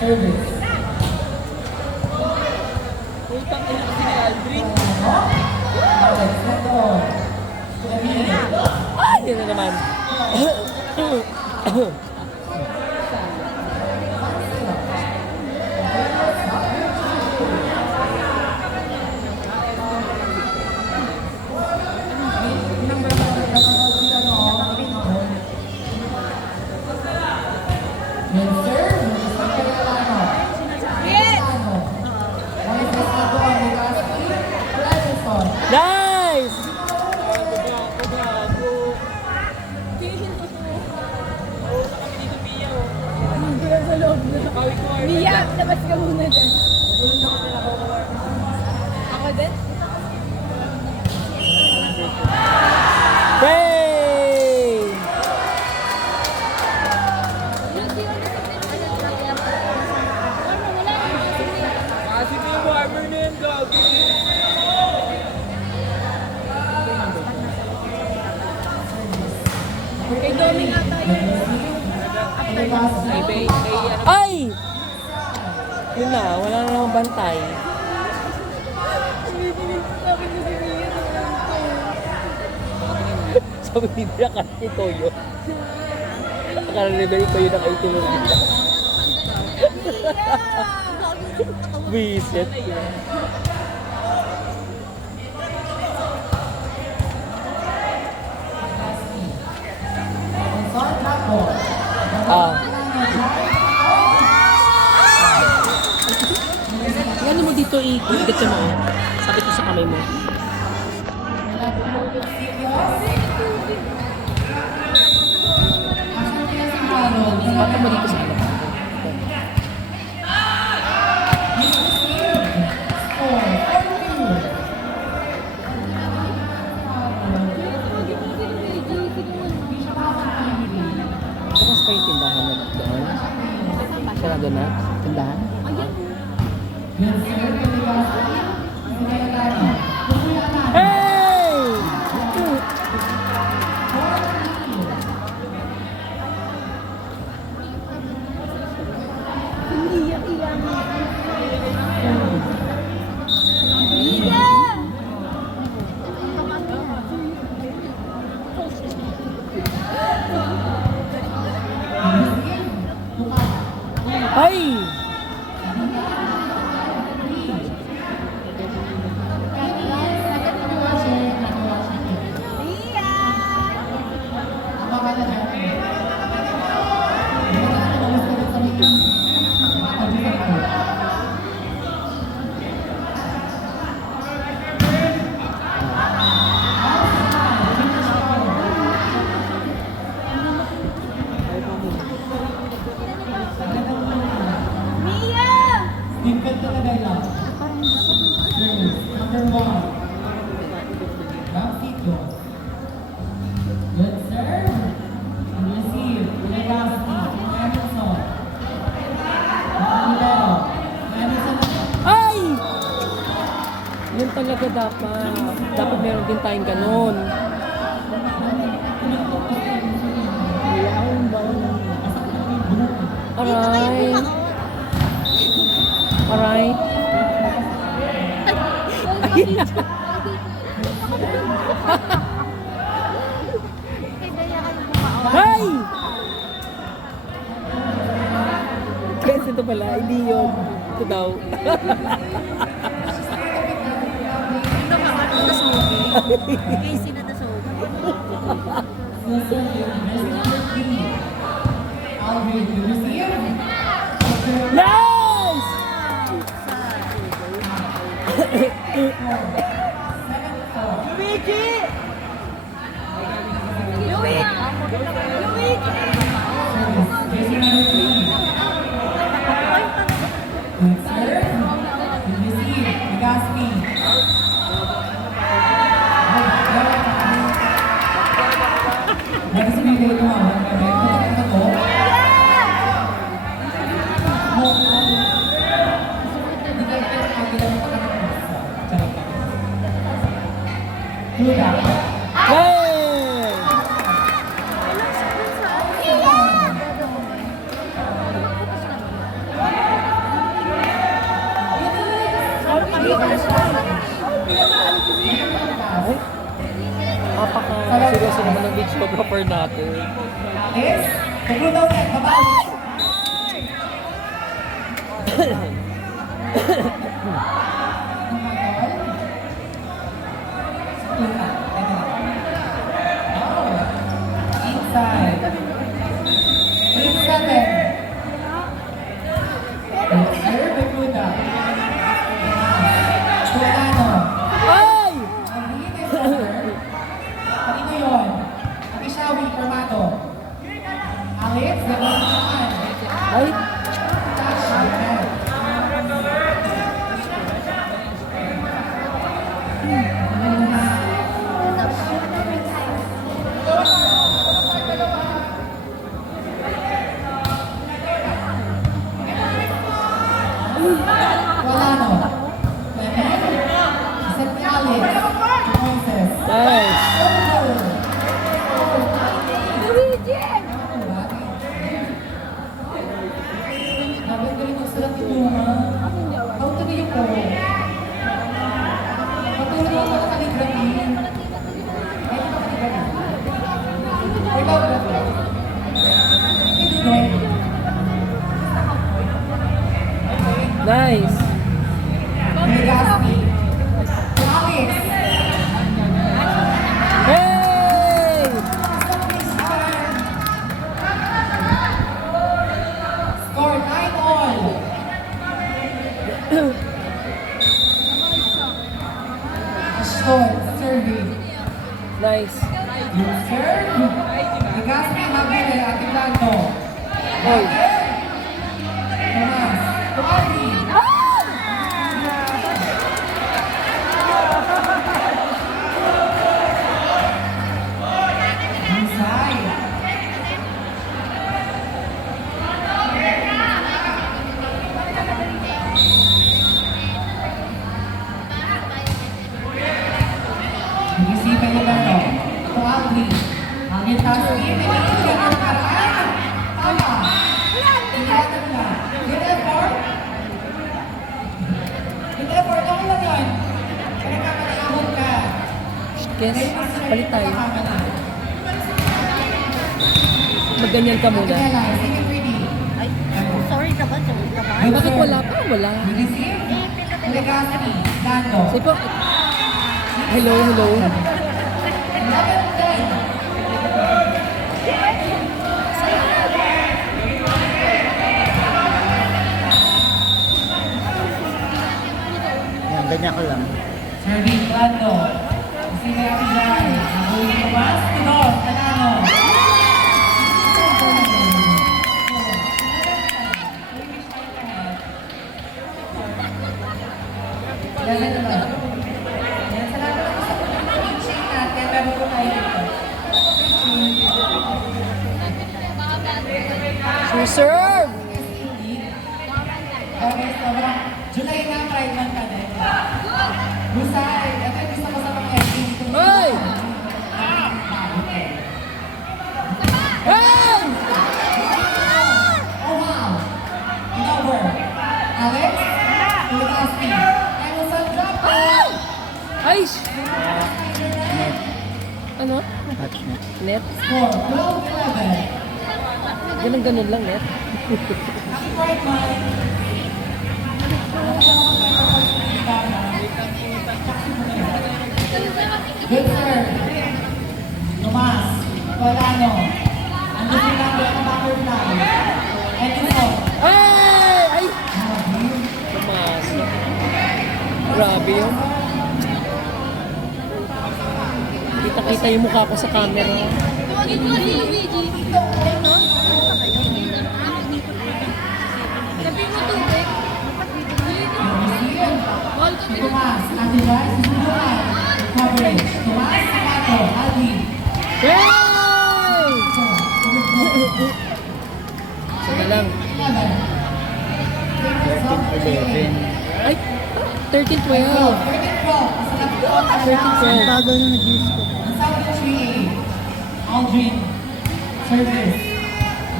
Service. Utang ina kasi ni Aldrin. Alex, let go. To the minute. Hindi na naman. Yes, sir. Nice! Mia, labas ka muna dyan. Ako din? Hey! Kasi mo yung armor na yun, Gagi. Kay Domi nga tayo. Ay! Yun na, wala na namang bantay. Sabi ni Bia kasi Toyo. Akala ni Bia Toyo ng 80 mo dito. Visit. Ah. Ano mo dito i-get mo? Sabit mo sa kamay mo. Baka mo dito sa kamay. Bukas pa yung tindahan na doon. Sarado na? Tindahan? Hey! Hindi yan ilang. Ay! Dimple talaga yan. Number 1. Rampito. Good serve. And receive. Legaspi. Anderson. Manilero. Anderson. Ay! Yun talaga dapat. Dapat meron din tayong ganun. Aray. Aray. Hay! Kasi ito pala, hindi yun. Ito daw. Casey na nasog. Alvin, you receive. Nice! Luigi! Luigi! Luigi! Good serve. You receive. Legaspi. Kasi may dito mo. Ito to. Hey! videographer natin. Yes. Tugro daw net. Babaw. Inside. 8-7. Observe the Buddha. Tulano. Ay! Kanino yun? Akishawi, Formato. Alex, gano'n naman. Ay! Touch, ayan. Wala no. Set ni Alex. Moises. Nice! Dapat galing magsulat ni Luma. How to be po? Matulog ako na kaligrafi. Ay, ito kaligrafi. Ay, kaligrafi. Ito Nice! Legaspi. Alex. Hey! Score 9-all. Ashton, serving. Nice! Serve. Legaspi, Javier, Atilano. Oy! Tomas. Tuati. Inside. Isipan yung gano. Tuati. Ang Taspi, pinigyan ang karaan. Tama. Tingnan na. Good effort. Good effort. Okay lang yun. Pinagkakatakahon ka. Yes, palit tayo. Magganyan ka muna. Ay, sorry ka ba? Sorry ka ba? Ay, bakit wala pa? Wala. Receive. Legaspi. Dando. Sige po. Hello, hello. 11-10. Yan, ganyan ko lang. Serving Dando. Receive natin dyan. Nahuli ko ba? Tudor. Tanano. Yan sa lahat ng teaching natin, meron po tayo dito. Reserve! Okay, sobrang July na, Pride Month ka din. Busay, ito yung gusto ko sa mga activity. Ay! Hey! Oh wow! Number. Alex, Legaspi, Emerson Drop. Ay! Net. Ano? Touch net. Net? Score, 12-11. Ganun-ganun lang, net. Happy Pride Month. Good sir. Tomas, Colano. Ando si Lando at Butterfly. Edison. Ay! Ay! Pumasok. Grabe yun. Kita-kita yung mukha ko sa camera. Tuwagin mo si Luigi. Ano? Sabi mo tubig. Ball ka din. Tomas, Andivay, susundukan. Coverage. Tomas, Pato, Alvin. Hey! Sige lang. 13-11. Ay! 13-12. 13-12. Ang bagal na nag-use ko. Southern 3A. Aldrin. Service.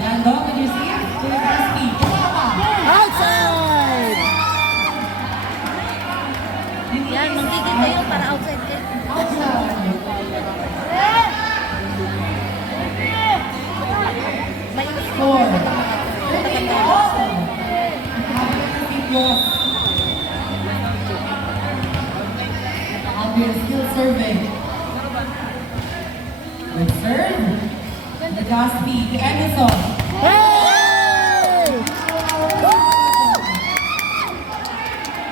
Lando, can you see it? Legaspi. Tumama. Outside! Yan, magiging kayo para outside kayo. Outside. Nelson. Hey!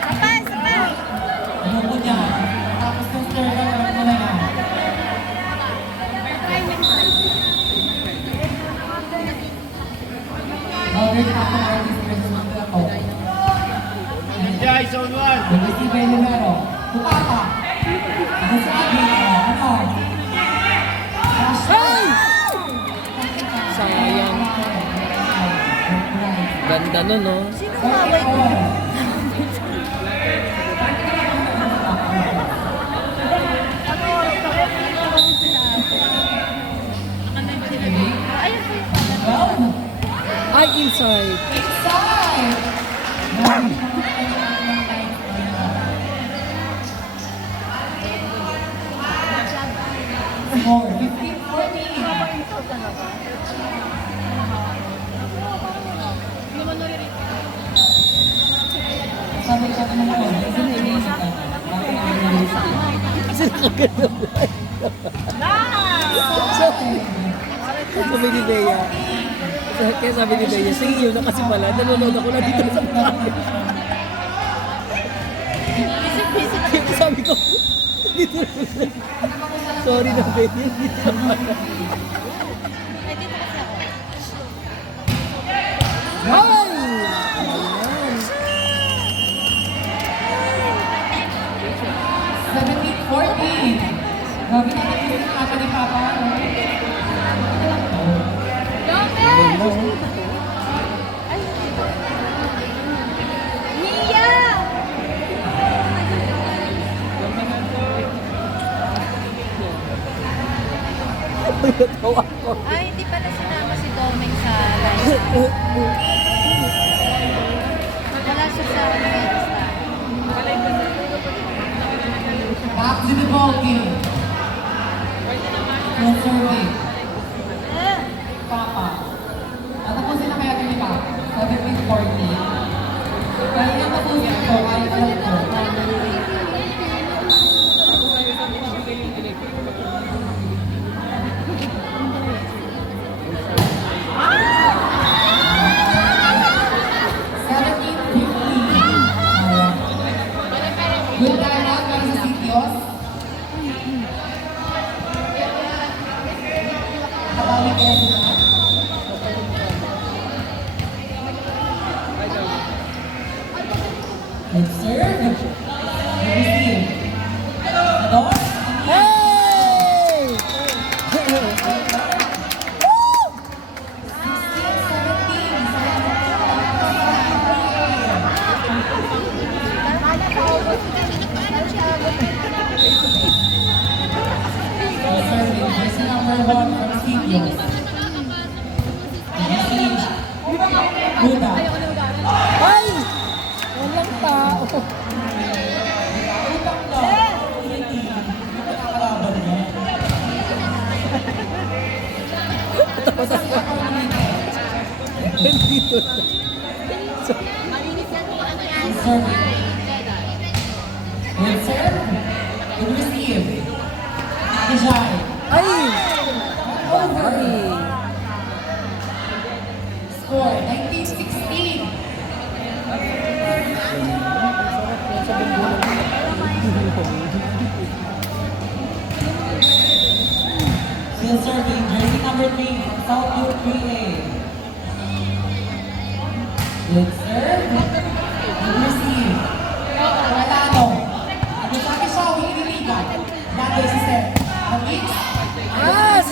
Sabay, sabay. Ano po niya? Tapos ng server, alam mo na yan. Other top artist versus mga ako. Jai, zone 1. Luis Ibay Lumero. Pupapa. Ano si Abby? Ano? Hey! Sayang. Ganda nun, no? Sino kaway ko? Ayun po yung pala. Ay, inside. Inside! Score, 15-14. Sabi ka naman ko, hindi iniisip ka. Bakit iniisip ka? Sino ka ganun? Sabi ni Bea. Kaya sabi ni Bea, sige yun na kasi pala, nanonood ako na dito sa bahay. Busy na. Kaya sabi ko, dito na. Sorry na Bea, dito na pala. Ay, dito kasi ako. Ay! 17-14. Grabe na natin yung ata ni Papa. Mia! Natawa ko. Ay, hindi pala sinama si Domeng sa live. Wala siya sa lista. Back to the ball game. No survey. Papa. Natapusin na kaya ni Papa. 17-14. Kaya nga tapusin ko, kaya alam ko. Good dialogue para sa Sitios. Kabawi kaya sila. Good serve. Good receive. Ador. Hey! 16-17. Serving. Jersey number 1 from Sitios. Receive. Buda. Ay! Walang tao. Utang lang. Hindi. Nakakalaban niya. Nandito na. Good serving. Good serve. Good receive. Kijay. Ay! Over. Ay! Score 19-16. Still serving. Jersey number 3. Southwood 3A. Good serve. Good receive. Walano. Ano sabi siya? Winiligan. Dado si Seth. Mix. Yes!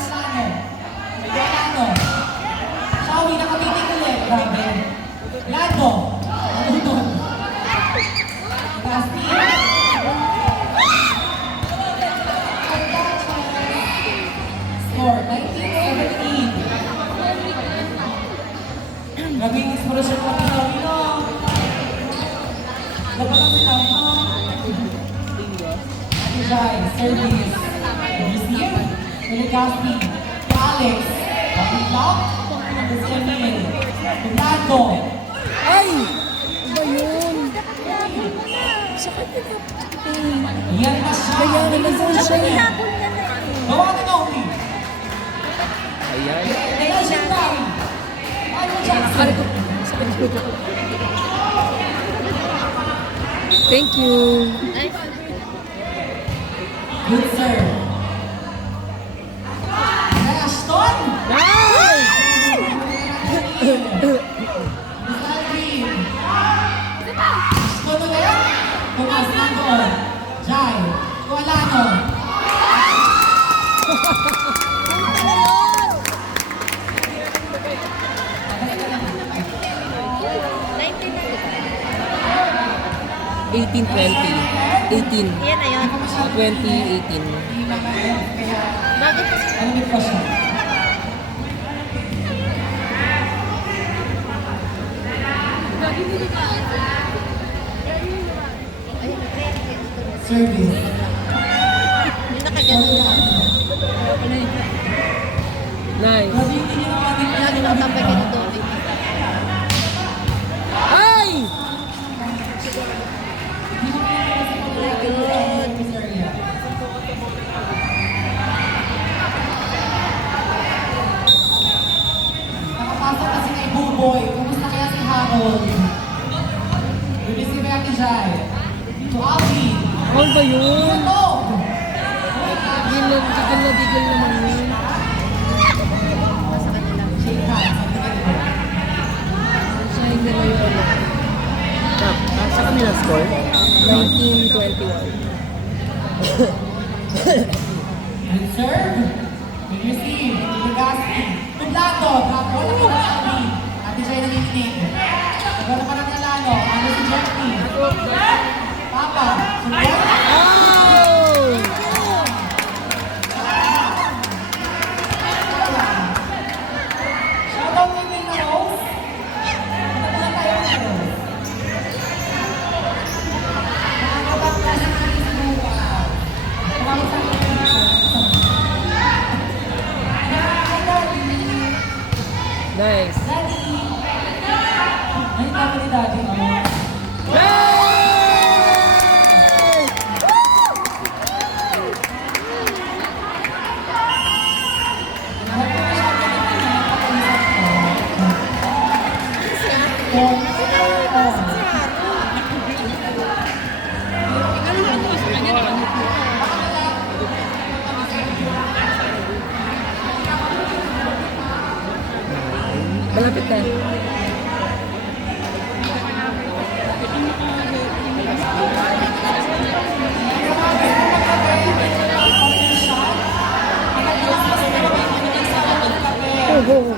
Walano. Shawi nakatitig ulit. Grabe. Lado. Ano doon? Basti. Score 19-17. Grabe yung inspirasyon ko ng Tawino. Laban ang Tawino. Ate Jai, service. Receive. Telegasti. Alex. Bobby Clock. Si Emil. Lado. Ay! Iba yun. Sa kanya na. Yan na siya. Kaya naman doon siya. Gawa na na uli. Ayan. Legendary. Aray ko. Sakit ko. Thank you. Ay, Good serve. Ashton! Nice! Alvin! Ashton ulit. Tumas na doon. Jai. Tualano. 18-20. 18. yan na yun. 2018. Bakit kasi Alamit pa siya. Service. hindi nakagano'n? Nice. Grabe, hindi niyo naman din Lagi nakatapay ka ng tubig. Ay! Nakapasok kasi kay Buboy. Kumusta kaya si Harold? Release si Becky Jai. To Alvin. All ba yun? Ito! Digil naman yun. Nasa kanila. Shake hands. Ang tingin ko. Sayang nila yung ano. Sa kanila score? 19-21. Good serve. Good receive. Lugaspi. Tudlato. Bravo. Wala ka na Alvin. Ate Jai nanginginig. Wala ka na Nalano. Ano si Jeffrey? Papa. Sulit. Oh! Shoutout kay Milna Rose. Nagpula tayo ng Rose. Nakakabat ka sa aking buka. Tumawag sa akin. Hi, Daddy. Nice. Daddy. Ay, sabi ni Daddy, ano? Hey! Malapit na. Oh, go.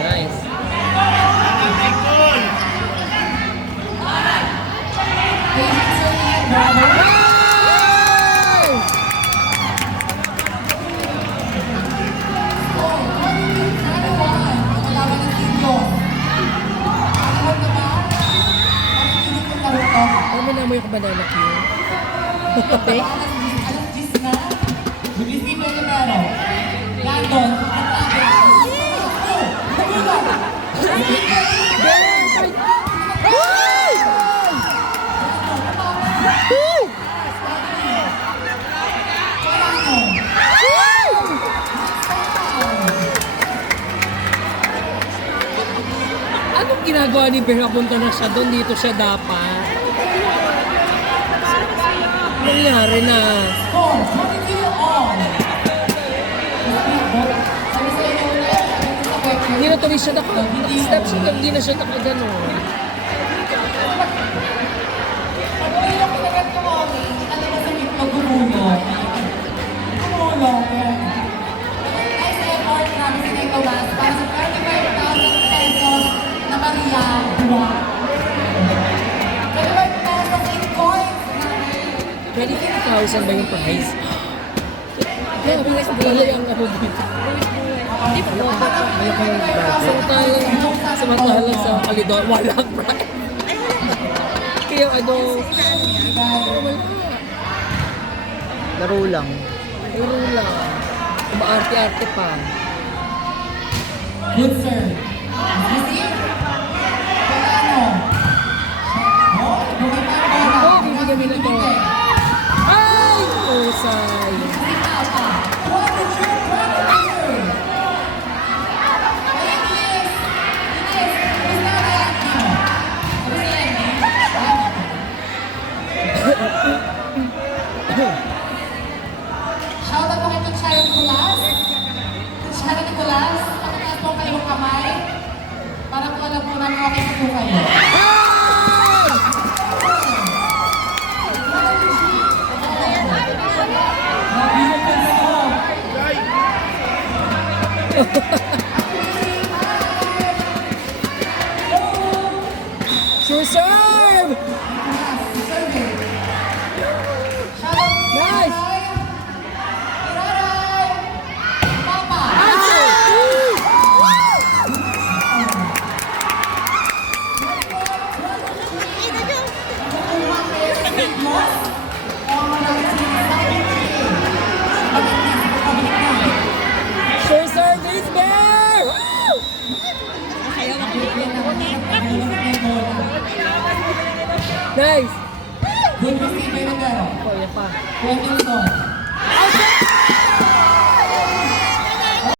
Nice. Ano mo naman yung banana cue? Kape? Anong ginagawa ni Bear? Punta na siya doon, dito siya dapat. Nangyari na. Hindi na tuloy siya naka-step siya, hindi na siya naka-ganon. Para sa 35,000 pesos na Maria. 35,000 in coins. 25,000 ba yung price? Kaya pala yung ako dito. Samantalang sa kalidor, walang price. Kaya ano, wala. Laro lang. Laro lang. Umaarte-arte pa. Good serve. Receive. Solano. Oh, bumay pa ang bola. Oh, bibigyan nila to. Bibigyan. Ay! Usay. Receive na pa. What the shoot? What the shoot? Ay, Ines. Ines. Basta na yan. Sabi si Emmy. Shoutout po kay Tuchara Nicolas. Tuchara Nicolas, pakitaas po kayo ng kamay. Para po alam po namin okay po kayo. Nabilang ka na to. Sure serve! Nice! Sure serve this bear! Woo! Nice! Good receiver na pero. Oh, yan pa. Wendelson.